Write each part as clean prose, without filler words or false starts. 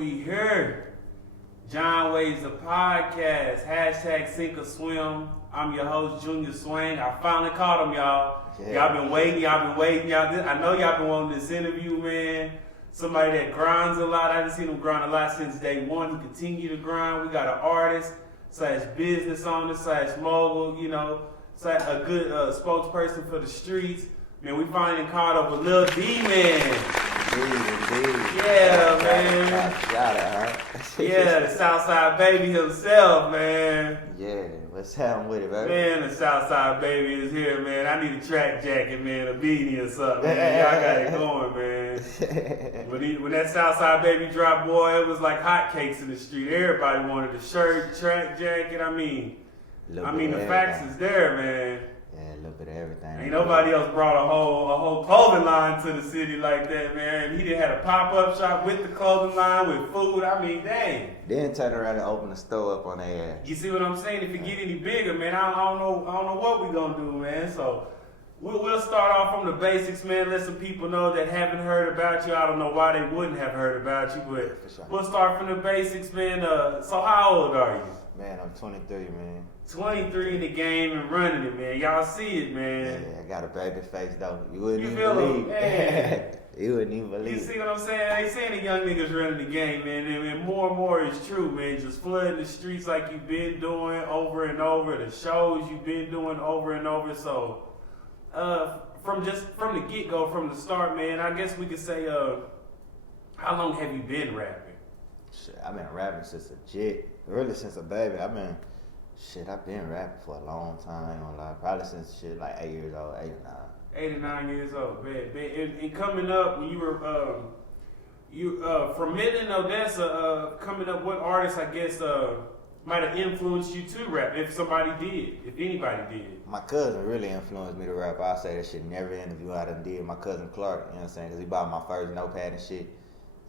we here. John Waves the podcast. Hashtag Sink or Swim. I'm your host, Junior Swain. I finally caught him, y'all. Yeah. Y'all been waiting. I know y'all been wanting this interview, man. Somebody that grinds a lot. I done seen him grind a lot since day one. He continue to grind. We got an artist / business owner / mogul, you know, a good spokesperson for the streets. Man, we finally caught up with Lil Dmann. Indeed. Yeah, man. Shout out, huh? Yeah, the Southside baby himself, man. Yeah, what's happening with it, baby? Man, the Southside baby is here, man. I need a track jacket, man, a beanie or something, man. Y'all got it going, man. When that Southside baby dropped, boy, it was like hotcakes in the street. Everybody wanted a shirt, track jacket. I mean, the facts is there, man. Yeah, a little bit of everything. Ain't nobody else brought a whole clothing line to the city like that, man. He done had a pop-up shop with the clothing line, with food. I mean, dang. Then turn around and open the store up on their ass. You see what I'm saying? If it get any bigger, man, I don't know what we gonna do, man. So we'll start off from the basics, man. Let some people know that haven't heard about you. I don't know why they wouldn't have heard about you, but sure. We'll start from the basics, man. So how old are you? Man, I'm 23, man. 23 in the game and running it, man. Y'all see it, man. Yeah, I got a baby face, though. You wouldn't even feel believe. Man. You wouldn't even believe. You see what I'm saying? They saying the young niggas running the game, man. And more and more is true, man. Just flooding the streets like you've been doing over and over. The shows you've been doing over and over. So, from the get-go, from the start, man, I guess we could say, how long have you been rapping? Shit, I've been rapping since a jit. Really since a baby. I've been rapping for a long time, I ain't gonna lie. Probably since like 8 years old, 8 or 9. 8 or 9 years old, man. And coming up, when you were from Midland, Odessa, coming up, what artists, I guess, might have influenced you to rap, if anybody did? My cousin really influenced me to rap. I say that shit in every interview I done did. My cousin Clark, you know what I'm saying? Because he bought my first notepad and shit.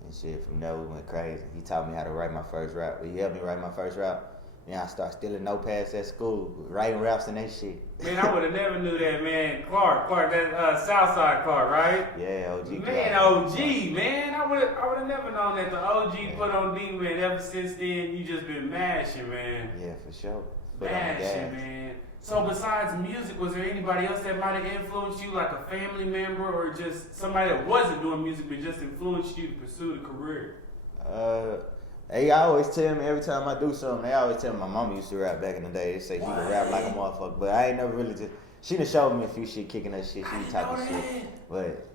And shit, from there we went crazy. He taught me how to write my first rap. He helped me write my first rap. And I started stealing notepads at school, writing raps and that shit. Man, I would have never knew that, man. Clark, that Southside Clark, right? Yeah, OG. Man, Clark. OG, man. I would have never known that the OG put on D, man. Ever since then, you just been mashing, man. Yeah, for sure. Mashing, man. So besides music, was there anybody else that might have influenced you, like a family member or just somebody that wasn't doing music but just influenced you to pursue the career? They always tell me every time I do something, they always tell me my mama used to rap back in the day. They say she could rap like a motherfucker, but I ain't never really she done showed me a few shit, kicking that shit, she was talking shit. But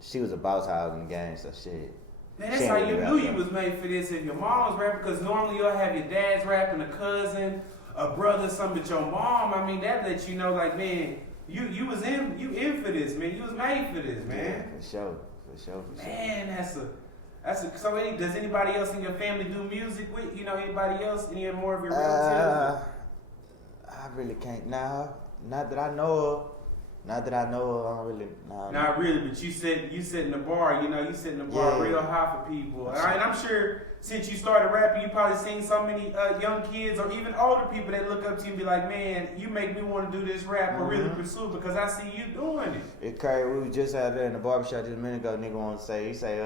she was a boss hog in the game, so shit. Man, that's how you knew you was made for this. If your mom was rapping, because normally you'll have your dad's rapping, a cousin, a brother, something, but your mom, I mean, that lets you know, like, man, you in for this, man. You was made for this, man. Yeah, for sure. Man, so does anybody else in your family do music with, anybody else? Any more of your relatives? I really can't, not that I know of. I don't really, Not really, but you setting the bar, you setting the bar real high for people. And I'm sure since you started rapping, you probably seen so many young kids or even older people that look up to you and be like, man, you make me want to do this rap or really pursue it because I see you doing it. It's crazy. We was just out there in the barbershop just a minute ago. Nigga wanted to say, he say,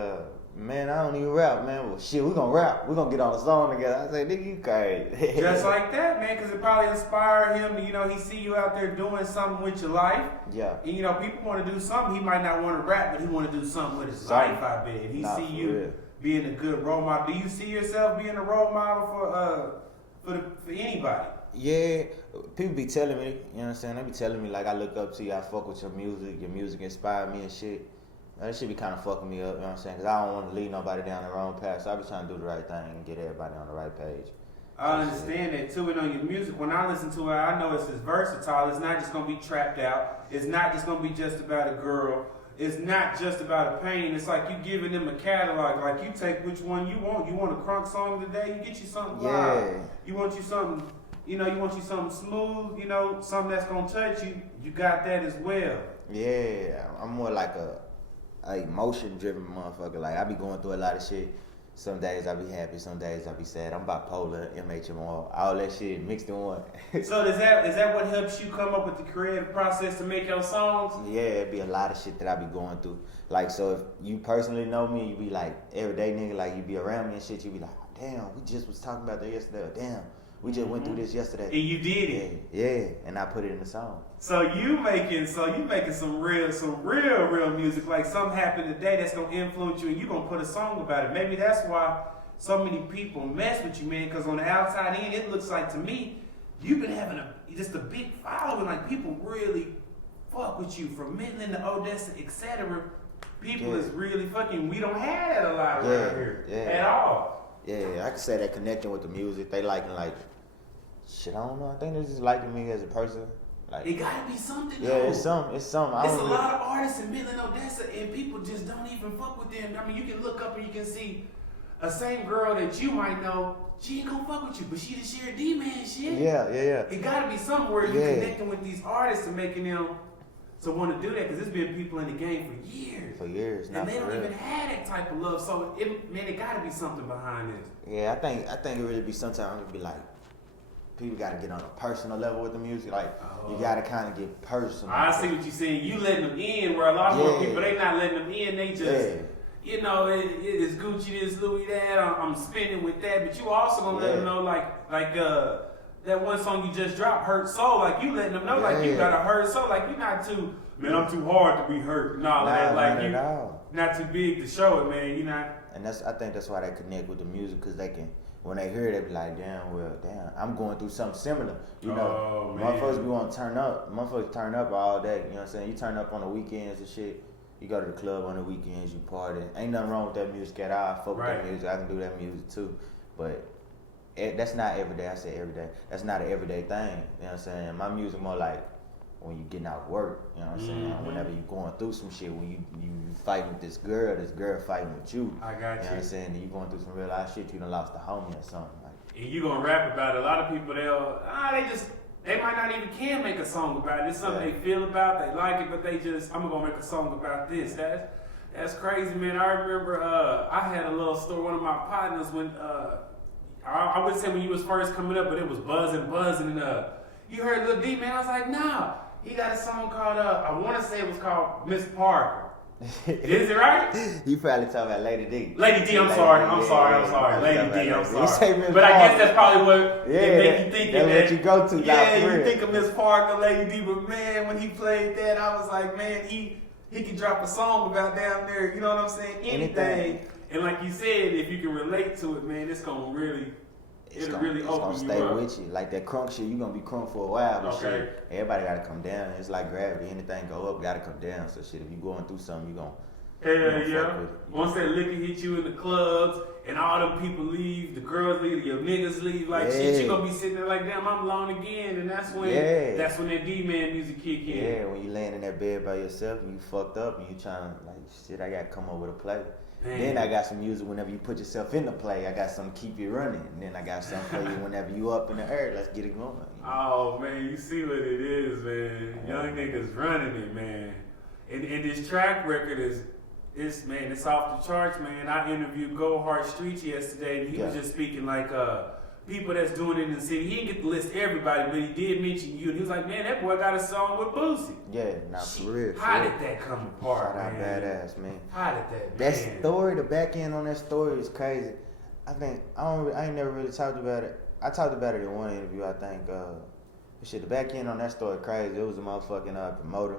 man, I don't even rap, man. Well, shit, we gonna rap. We gonna get on a song together. I say, nigga, you crazy. Just like that, man, because it probably inspired him to, he see you out there doing something with your life. Yeah. And, people want to do something. He might not want to rap, but he want to do something with his life, I bet. He see you real. Being a good role model. Do you see yourself being a role model for anybody? Yeah, people be telling me, you know what I'm saying? They be telling me, like, I look up to you, I fuck with your music inspired me and shit. That shit be kind of fucking me up, you know what I'm saying? Because I don't want to lead nobody down the wrong path, so I be trying to do the right thing and get everybody on the right page. I understand that too, and on your music, when I listen to it, I know it's as versatile. It's not just going to be trapped out. It's not just going to be just about a girl. It's not just about a pain. It's like you giving them a catalog. Like you take which one you want. You want a crunk song today, you get you something wild. You want you something, you want you something smooth, something that's going to touch you. You got that as well. Yeah, I'm more like a emotion-driven motherfucker. Like, I be going through a lot of shit. Some days I be happy, some days I be sad. I'm bipolar, MHMR, all that shit mixed in one. So is that what helps you come up with the creative process to make your songs? Yeah, it be a lot of shit that I be going through. Like, so if you personally know me, you be like, everyday nigga, like, you be around me and shit, you be like, damn, we just was talking about that yesterday, or damn, we just went through this yesterday. And you did it. Yeah, and I put it in the song. So you making some real music. Like something happened today that's gonna influence you, and you gonna put a song about it. Maybe that's why so many people mess with you, man. Because on the outside end, it looks like to me you've been having just a big following. Like people really fuck with you from Midland to Odessa, etc. People is really fucking. We don't have that a lot around here at all. Yeah, I can say that connecting with the music, they liking like shit. I don't know. I think they just liking me as a person. Like it gotta be something. Yeah, though. it's something. It's a lot of artists in Midland, Odessa, and people just don't even fuck with them. I mean, you can look up and you can see a same girl that you might know. She ain't gonna fuck with you, but she the sheer Dmann shit. Yeah. It gotta be somewhere you're connecting with these artists and making them to want to do that, because there's been people in the game for years. And they don't even have that type of love. So it gotta be something behind this. Yeah, I think it really be sometimes it be like people gotta get on a personal level with the music. Like you gotta kind of get personal. I see what you're saying. You letting them in where a lot of more people they not letting them in. They just you know it is Gucci this, Louis that. I'm spinning with that, but you also gonna let them know like that one song you just dropped, Hurt Soul. Like you letting them know like you got a hurt soul. Like you're not too I'm too hard to be hurt. Like you not too big to show it, man. You not. And I think that's why they connect with the music, because they can. When they hear it, they be like, damn, I'm going through something similar. You know, motherfuckers be want to turn up. Motherfuckers turn up all day. You know what I'm saying? You turn up on the weekends and shit. You go to the club on the weekends, you party. Ain't nothing wrong with that music at all. I fuck with that music. I can do that music too. But that's not every day. I say every day. That's not an everyday thing. You know what I'm saying? My music more like when you getting out of work. You know what I'm saying? Whenever you going through some shit, when you fighting with this girl fighting with you. I got you. You know what I'm saying? And you going through some real life shit, you done lost a homie or something. Like, and you gonna rap about it. A lot of people they might not even can make a song about it. It's something they feel about, they like it, but they just I'm gonna make a song about this. That's crazy, man. I remember I had a little story. One of my partners when I would say when you was first coming up, but it was buzzing. And you heard Lil Dmann, I was like, nah. He got a song called I want to say it was called Miss Parker. Is it right? You probably talking about Lady D. Lady D, I'm sorry. Lady D, I'm sorry. But I guess that's probably what it make you think that's what you go to. Yeah, you think of Miss Parker, Lady D, but man, when he played that, I was like, man, he could drop a song about down there, you know what I'm saying? Anything. And like you said, if you can relate to it, man, it's gonna really it'll really open you stay up. with you. Like that crunk shit, you gonna be crunk for a while, but shit, everybody gotta come down. It's like gravity. Anything go up, gotta come down. So shit, if you going through something, you gonna yeah. Once that liquor hit you in the clubs and all them people leave, the girls leave, your niggas leave, like shit, you gonna be sitting there like, damn, I'm alone again, and that's when that Dmann music kick in. Yeah, when you laying in that bed by yourself and you fucked up and you trying to like shit, I gotta come up with a play. Man. Then I got some music whenever you put yourself in the play. I got something to keep you running. And then I got something for you whenever you up in the air. Let's get it going. You know? Oh, man, you see what it is, man. Young niggas running it, man. And this track record it's off the charts, man. I interviewed Go Hard Streets yesterday, and he was just speaking like people that's doing it in the city. He didn't get to list everybody, but he did mention you. And he was like, man, that boy got a song with Boosie. Yeah, not for real. How did that come apart, man? Badass, man. How did that story, the back end on that story is crazy. I think, I ain't never really talked about it. I talked about it in one interview, I think. The back end on that story crazy. It was a motherfucking promoter.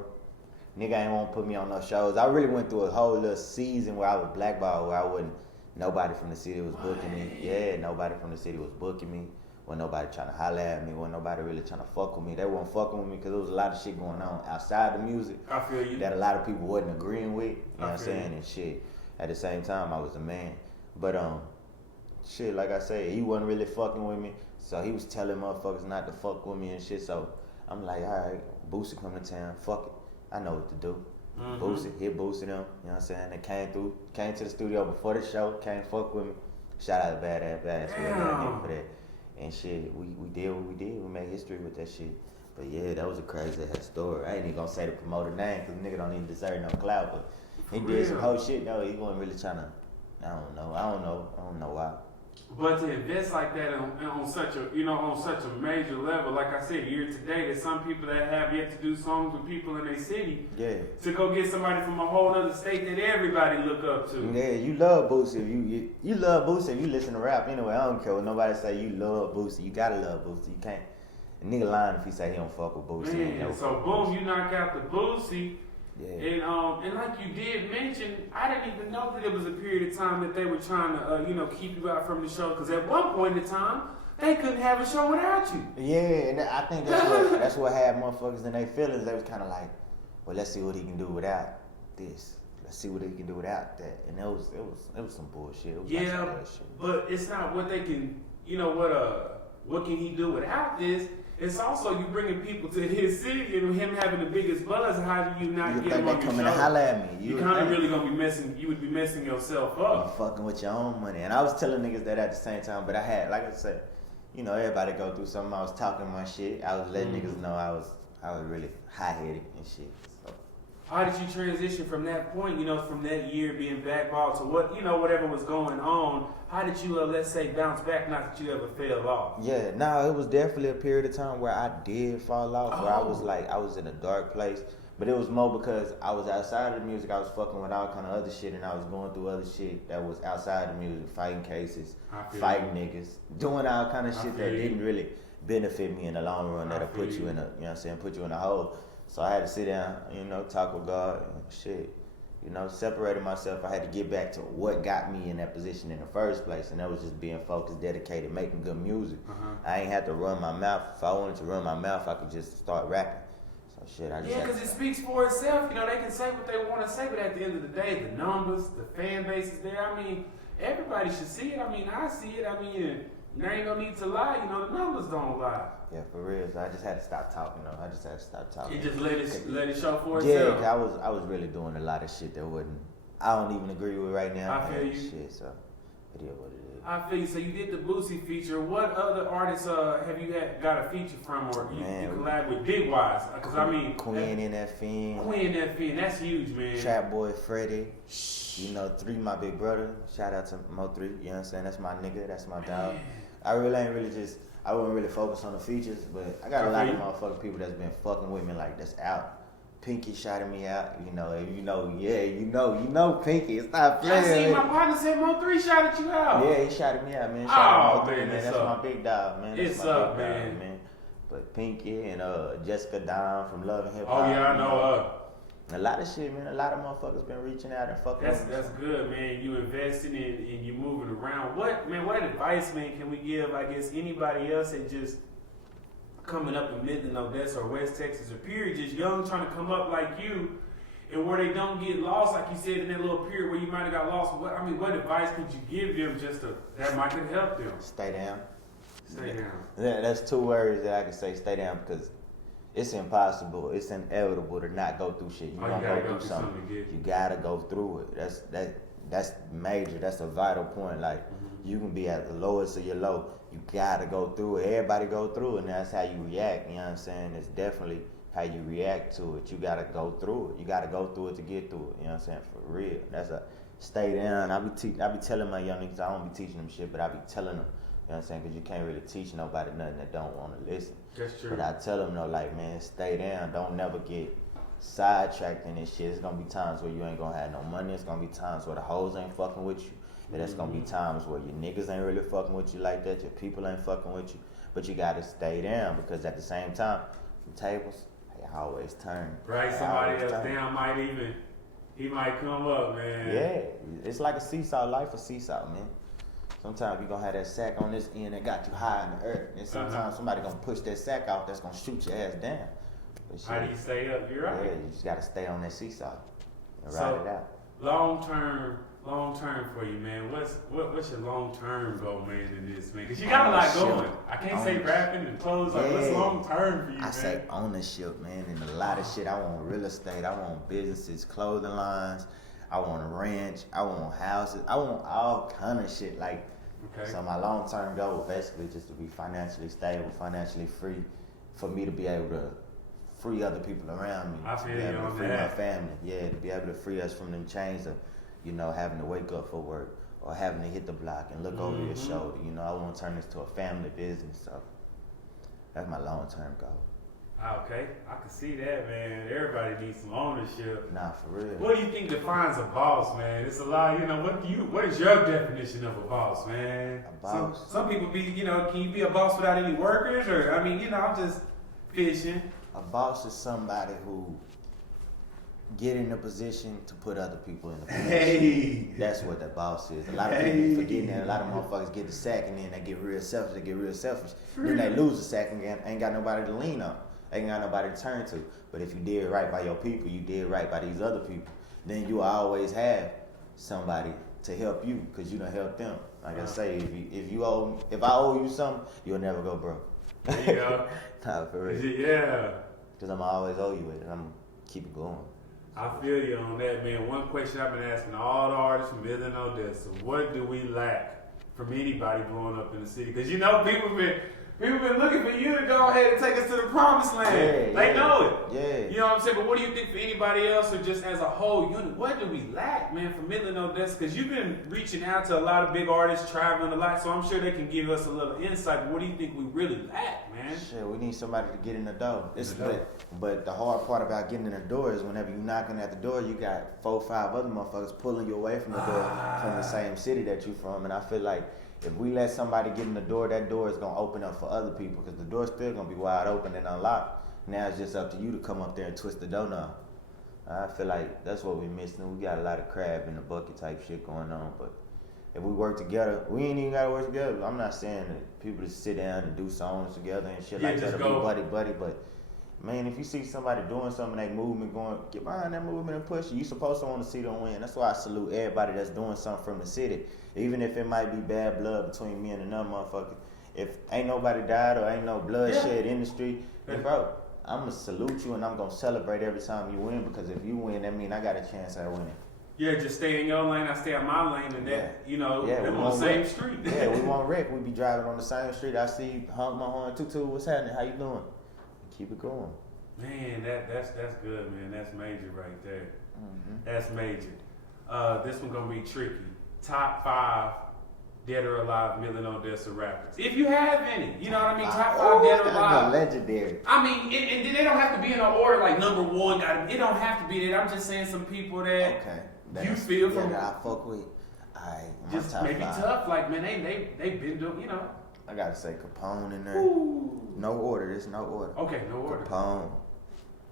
Nigga ain't want to put me on no shows. I really went through a whole little season where I was blackballed, where I wasn't. Nobody from the city was booking me. Yeah, nobody from the city was booking me. Wasn't nobody trying to holler at me. Wasn't nobody really trying to fuck with me. They wasn't fucking with me because there was a lot of shit going on outside the music. I feel you. That a lot of people wasn't agreeing with. You know what I'm saying? And shit. At the same time, I was a man. But shit, like I said, he wasn't really fucking with me. So he was telling motherfuckers not to fuck with me and shit. So I'm like, all right, Boosie come to town. Fuck it. I know what to do. Boosie, hit Boosie them, you know what I'm saying? They came to the studio before the show, came fuck with me. Shout out to Badass for that. And shit, we did what we did. We made history with that shit. But yeah, that was a crazy ass story. I ain't even gonna say the promoter name because nigga don't even deserve no clout. But he did some whole shit though. He wasn't really trying to I don't know why. But to invest like that on such a major level, like I said, year to date, there's some people that have yet to do songs with people in their city. Yeah. To go get somebody from a whole other state that everybody look up to. Yeah, you love Boosie. You love Boosie if you listen to rap anyway. I don't care what nobody say. You love Boosie. You gotta love Boosie. You can't. A nigga lying if he say he don't fuck with Boosie. Man, so boom, you knock out the Boosie. Yeah. And like you did mention, I didn't even know that it was a period of time that they were trying to, keep you out from the show. Because at one point in time, they couldn't have a show without you. Yeah, and I think that's what had motherfuckers in their feelings. They was kind of like, well, let's see what he can do without this. Let's see what he can do without that. And it was some bullshit. It was yeah, some bullshit. But it's not what they can, what can he do without this? It's also you bringing people to his city and him having the biggest buzz. How do you not get him on your show? Coming to holler at me. You kind of really gonna be messing. You would be messing yourself up. You fucking with your own money. And I was telling niggas that at the same time, but I had, like I said, everybody go through something. I was talking my shit. I was letting niggas know I was really high headed and shit. So. How did you transition from that point? From that year being Blackballed to what whatever was going on. How did you, let's say, bounce back? Not that you ever fell off. Yeah, no, it was definitely a period of time where I did fall off. Where I was in a dark place. But it was more because I was outside of the music. I was fucking with all kind of other shit, and I was going through other shit that was outside the music, fighting cases, fighting niggas, doing all kind of shit that didn't really benefit me in the long run. That'll put you in put you in a hole. So I had to sit down, talk with God and shit. Separated myself. I had to get back to what got me in that position in the first place, and that was just being focused, dedicated, making good music. I ain't had to run my mouth. If I wanted to run my mouth, I could just start rapping. So shit, I just because it speaks for itself. They can say what they want to say, but at the end of the day, the numbers, the fan base is there. I mean, everybody should see it. I mean, I see it. I mean, there ain't no need to lie. The numbers don't lie. Yeah, for real. So I just had to stop talking. I just had to stop talking. You just let it show for itself. Yeah, I was really doing a lot of shit that I don't even agree with right now. I feel you. Shit, so it is what it is. I feel you. So you did the Boosie feature. What other artists have you got a feature from, or you collab with big wise? Because I mean, Queen in that Fiend. That's huge, man. Trap Boy Freddie. 3 my big brother. Shout out to Mo 3. You know what I'm saying? That's my nigga. That's my dog. I wouldn't really focus on the features, but I got a lot of motherfucking people that's been fucking with me, like that's out. Pinky shouted me out, you know Pinky. Stop playing. I seen my partner say Mo 3 shouted you out. Yeah, he shouted me out, man. Shout out Mo 3, man. That's my big dog, man. It's up, man. But Pinky and Jessica Dime from Love and Hip Hop. Oh yeah, I know. A lot of shit, man. A lot of motherfuckers been reaching out and fucking. That's good, man. You investing in you moving around. What advice, man, can we give? I guess anybody else that just coming up in Midland, Odessa, or West Texas, or period, just young, trying to come up like you, and where they don't get lost, like you said in that little period where you might have got lost. What advice could you give them that might could help them? Stay down. Stay down. Yeah, that's 2 words that I can say. Stay down, because it's impossible. It's inevitable to not go through shit. You're gonna go through something. You gotta go through it. That's major. That's a vital point. Like you can be at the lowest of your low. You gotta go through it. Everybody go through it, and that's how you react. You know what I'm saying? It's definitely how you react to it. You gotta go through it. You gotta go through it to get through it. You know what I'm saying? For real. That's a stay down. I be telling my young niggas, I don't be teaching them shit, but I be telling them. You know what I'm saying? Because you can't really teach nobody nothing that don't want to listen. That's true. But I tell them, though, like, man, stay down. Don't never get sidetracked in this shit. It's going to be times where you ain't going to have no money. It's going to be times where the hoes ain't fucking with you. And it's going to be times where your niggas ain't really fucking with you like that. Your people ain't fucking with you. But you got to stay down, because at the same time, the tables, they always turn. Right, somebody else down he might come up, man. Yeah, it's like a seesaw. Life a seesaw, man. Sometimes you're going to have that sack on this end that got you high in the earth. And sometimes somebody going to push that sack out that's going to shoot your ass down. How do you stay up? You're right. Yeah, you just got to stay on that seesaw and ride it out. Long term for you, man. What's your long term goal, man, in this, man? Because you got a lot going. I can't say rapping and clothes. Like, what's long term for you, man? I say ownership, man, and a lot of shit. I want real estate. I want businesses, clothing lines. I want a ranch. I want houses. I want all kind of shit. Like, so my long-term goal basically just to be financially stable, financially free, for me to be able to free other people around me. I feel to be able you to on free that. my family. Yeah, to be able to free us from them chains of, having to wake up for work, or having to hit the block and look over your shoulder. You know, I want to turn this to a family business. So that's my long-term goal. Okay, I can see that, man. Everybody needs some ownership. Nah, for real. What do you think defines a boss, man? It's a lot, you know, what is your definition of a boss, man? A boss? Some people be, you know, can you be a boss without any workers? Or, I mean, you know, I'm just fishing. A boss is somebody who get in a position to put other people in a position. Hey. That's what the boss is. A lot of people forgetting that. A lot of motherfuckers get the sack and then they get real selfish. Then they lose the sack and ain't got nobody to lean on. Ain't got nobody to turn to. But if you did right by your people, you did right by these other people, then you always have somebody to help you because you done help them. Like I say, if I owe you something, you'll never go broke. There you go. Nah, for real. Yeah. Because I'm always owe you it and I'm going to keep it going. I feel you on that, man. One question I've been asking all the artists from Midland, Odessa: what do we lack from anybody growing up in the city? Because you know people been looking for you to go ahead and take us to the promised land. They know it. Yeah. You know what I'm saying? But what do you think for anybody else or just as a whole unit? What do we lack, man, from Midland, Odessa? Because you've been reaching out to a lot of big artists, traveling a lot, so I'm sure they can give us a little insight. But what do you think we really lack, man? Shit, we need somebody to get in the door. But the hard part about getting in the door is whenever you're knocking at the door, you got 4 or 5 other motherfuckers pulling you away from the door from the same city that you from. And I feel like if we let somebody get in the door, that door is going to open up for other people because the door's still going to be wide open and unlocked. Now it's just up to you to come up there and twist the doorknob. I feel like that's what we're missing. We got a lot of crab in the bucket type shit going on. But if we work together, we ain't even got to work together. I'm not saying that people just sit down and do songs together and shit like that to be buddy. But, man, if you see somebody doing something, they movement going, get behind that movement and push it. You supposed to want to see them win. That's why I salute everybody that's doing something from the city. Even if it might be bad blood between me and another motherfucker. If ain't nobody died or ain't no bloodshed in the street, then bro, I'm going to salute you and I'm going to celebrate every time you win because if you win, that means I got a chance at winning. Yeah, just stay in your lane, I stay in my lane, and that, you know, we're on the same street. Yeah, we won't wreck. We be driving on the same street. I see you, honk my horn, tutu, what's happening? How you doing? Keep it going. Man, that's good, man. That's major right there. Mm-hmm. That's major. This one gonna be tricky. Top 5 dead or alive Midland, Odessa rappers, if you have any. You know what I mean? Top 5 dead or alive. Legendary. I mean, and they don't have to be in an order like number 1. It don't have to be that. I'm just saying some people that you feel from that I fuck with. Just maybe 5. Tough. Like man, they been doing. You know. I gotta say Capone in there. Ooh. No order. There's no order. Okay, no order. Capone.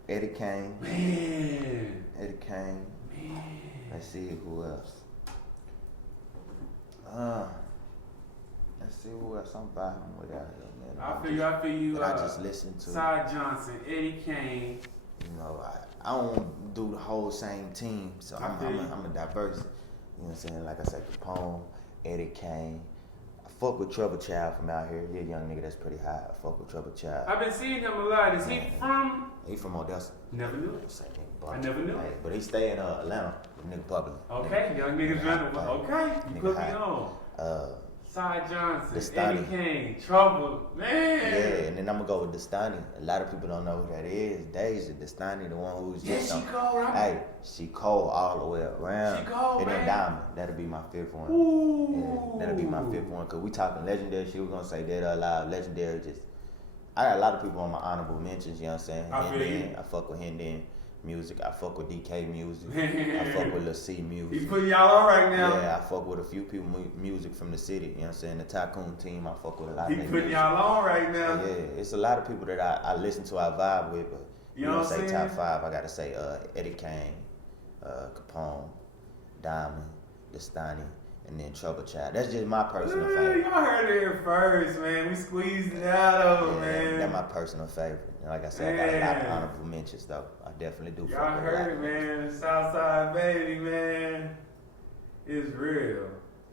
Eddie Kane. Man. Eddie Kane. Man. Let's see who else. Let's see who else I'm vibing with out here, man. I feel you. I just listened to Cy Johnson, Eddie Kane. You know, I don't do the whole same team, so I'm a diverse. You know what I'm saying? Like I said, Capone, Eddie Kane. I fuck with Trouble Child from out here. He a young nigga that's pretty high. I fuck with Trouble Child. I've been seeing him a lot. Is he from? He from Odessa. Never knew. I never knew. Hey, but he stay in Atlanta. Nigga public. Okay, young niggas running. Okay, you put me on. Cy Johnson, Eddie Kane, Trouble, man. Yeah, and then I'm gonna go with Dastani. A lot of people don't know who that is. Deja Dastani, the one who's just she cold, right? Hey, she cold all the way around. She cold, and man. then Diamond, that'll be my 5th one. Ooh. Yeah, that'll be my 5th one. Cause we talking legendary shit. We're gonna say dead or alive, legendary. Just I got a lot of people on my honorable mentions. You know what I'm saying? I feel you. I fuck with Hendon music. I fuck with DK music. I fuck with Lil C music. He putting y'all on right now. Yeah, I fuck with a few people music from the city. You know what I'm saying? The Tycoon team, I fuck with a lot of them. He putting y'all on right now. Yeah, it's a lot of people that I listen to, I vibe with, but you know what I'm saying? Top 5, I gotta say Eddie Kane, Capone, Diamond, Dastani, and then Trouble Child. That's just my personal favorite. Y'all heard it here first, man. We squeezed it out of him, man. That's my personal favorite. And like I said, I got a lot of honorable mentions, though. I definitely do. Y'all heard it, man. Southside baby, man. It's real.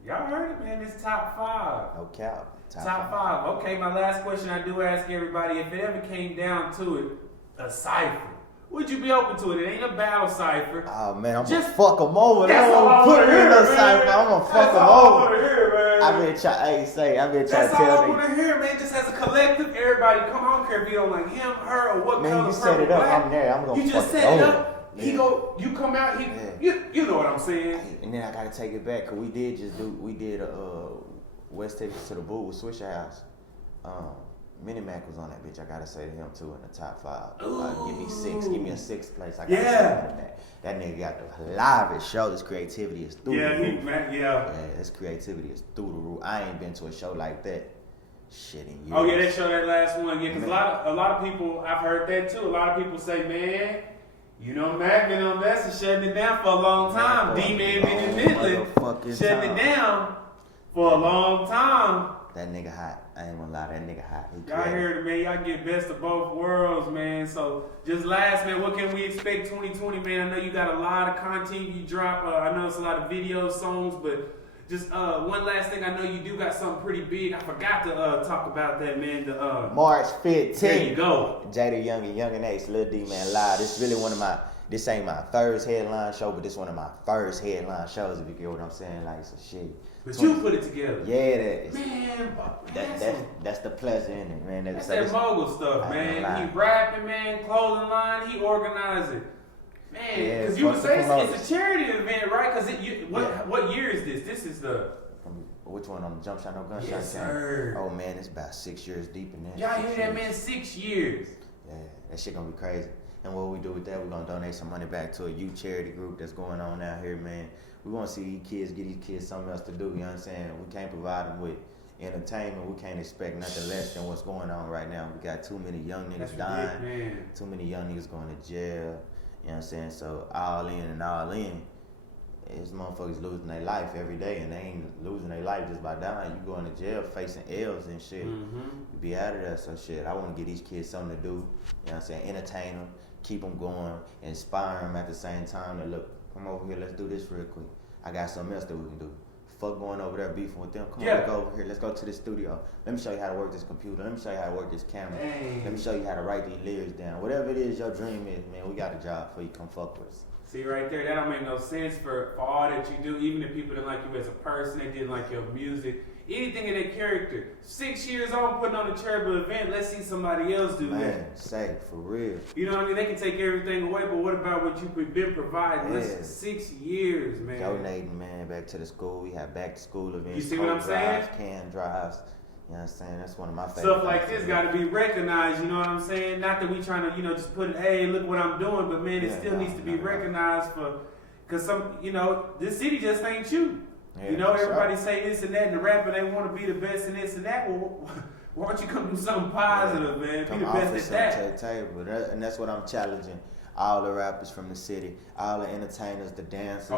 Y'all heard it, man. It's top 5. No cap. Top 5. Okay, my last question I do ask everybody, if it ever came down to it, a cipher, would you be open to it? It ain't a battle cipher. Oh, man, I'm gonna fuck them over. That's all I put want to hear, in a man. cipher. I'm gonna fuck them over. That's all I want to hear, man. I've been trying to tell That's all I want to hear, man. Just as a collective, everybody, come on, care if you don't like him, her, or what man, color. You set it up, black. I'm there. I'm gonna You just fuck set it over. up. you come out, you know what I'm saying. And then I gotta take it back, cause we did West Texas to the Bull with Swisher House. Mini Mac was on that bitch. I gotta say to him too in the top 5. Give me 6. Give me a 6th place. I gotta say Mini Mac. That nigga got the livest show. His creativity is through the roof. Yeah, his creativity is through the roof. I ain't been to a show like that. Shit in years. Oh yeah, that show, that last one. Yeah, because a lot of people, I've heard that too. A lot of people say, man, you know, Mac been on Odessa shutting it down for a long time. D-Man been in Midland shutting it down for a long time. That nigga hot. I ain't gonna lie, that nigga hot. Y'all heard it, man. Y'all get best of both worlds, man. So just last, man, what can we expect 2020, man? I know you got a lot of content you drop. I know it's a lot of videos, songs, but just one last thing. I know you do got something pretty big. I forgot to talk about that, man. March 15th. There you go. Jaydayoungan, Yungeen Ace, Lil Dmann live. This really one of my. This ain't my first headline show, but this one of my first headline shows. If you get what I'm saying, like some shit. But you put it together. Yeah, man. That's the pleasure in it, man. That's that mogul stuff, man. He rapping, man. Clothing line, he organizing. Man, because you would say it's a charity event, right? Because what year is this? This is the... Which one, on the Jump Shot No Gunshot? Yes, sir. Oh, man, it's about 6 years deep in there. Y'all hear that, man? 6 years. Yeah, that shit gonna be crazy. And what we do with that, we're gonna donate some money back to a youth charity group that's going on out here, man. We want to see these kids, get these kids something else to do, you know what I'm saying? We can't provide them with entertainment. We can't expect nothing less than what's going on right now. We got too many young niggas dying, too many young niggas going to jail, you know what I'm saying? So all in and all in, these motherfuckers losing their life every day, and they ain't losing their life just by dying. You going to jail facing L's and shit. You be out of there, so shit. I want to give these kids something to do, you know what I'm saying? Entertain them, keep them going, inspire them at the same time to look, come over here, let's do this real quick. I got something else that we can do. Fuck going over there beefing with them. Come on, let's go over here. Let's go to the studio. Let me show you how to work this computer. Let me show you how to work this camera. Let me show you how to write these lyrics down. Whatever it is your dream is, man, we got a job for you. Come fuck with us. See right there, that don't make no sense for all that you do. Even if people didn't like you as a person, they didn't like your music, anything in their character. 6 years old, putting on a charitable event, let's see somebody else do that. Man, say, for real. You know what I mean? They can take everything away, but what about what you've been providing? Listen, 6 years, man. Donating, man, back to the school. We have back to school events. You see what I'm saying? Can drives. You know what I'm saying? That's one of my favorite stuff like this got to be recognized, you know what I'm saying? Not that we trying to, just put it, hey, look what I'm doing, but man, it still needs to be recognized because this city just ain't you. Yeah, everybody say this and that and the rapper, they want to be the best in this and that. Well, why don't you come do something positive, man? Be the best at that. To the table. And that's what I'm challenging all the rappers from the city, all the entertainers, the dancers,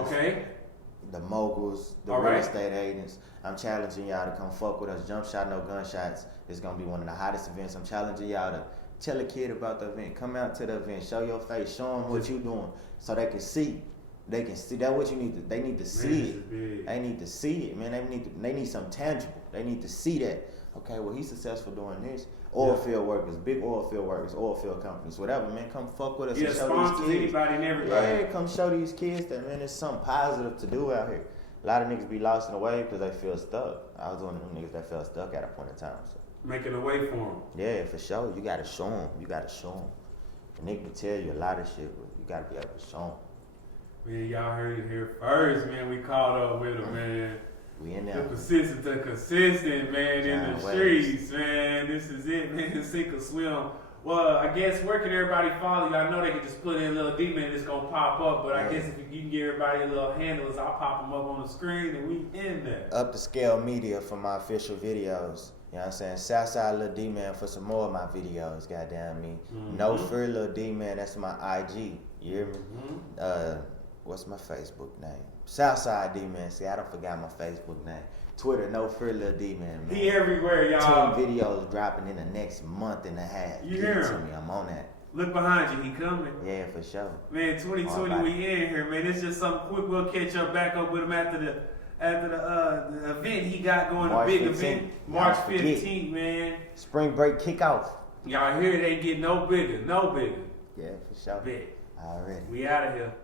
the moguls, the real estate agents. I'm challenging y'all to come fuck with us. Jump Shot No Gunshots is going to be one of the hottest events. I'm challenging y'all to tell a kid about the event. Come out to the event. Show your face. Show them what you doing so they can see. They can see. That's what you need to. They need to see it. They need to see it, man. They need something tangible. They need to see that. Okay, well, he's successful doing this. Oil field workers, big oil field workers, oil field companies, whatever, man. Come fuck with us and show these kids. Anybody and everybody. Yeah, come show these kids that, man, there's something positive to do out here. A lot of niggas be lost in the way because they feel stuck. I was one of them niggas that felt stuck at a point in time. So. Making a way for them. Yeah, for sure. You got to show them. You got to show them. A nigga can tell you a lot of shit, but you got to be able to show them. Man, y'all heard it here first, man. We caught up with him, man. We in there. The consistent, man, in the streets, man. This is it, man. Sink or swim. Well, I guess where can everybody follow you? I know they can just put in Lil Dmann and it's going to pop up, but I guess if you can give everybody a little handles, I'll pop them up on the screen and we in there. Up to Scale Media for my official videos. You know what I'm saying? Southside Lil Dmann for some more of my videos, goddamn me. No Fear Lil Dmann, that's my IG. You hear me? What's my Facebook name? Southside D-Man. See, I done forgot my Facebook name. Twitter, No Fear Lil Dmann, man. He everywhere, y'all. 10 videos dropping in the next month and a half. You hear him? I'm on that. Look behind you, he coming. Yeah, for sure. Man, 2020, we in here, man. It's just something quick. We'll catch up back up with him after the event he got going, the big 15th. Event, March 15th, man. Spring break kickoff. Y'all hear it ain't getting no bigger, no bigger. Yeah, for sure. Bet. Already. We out of here.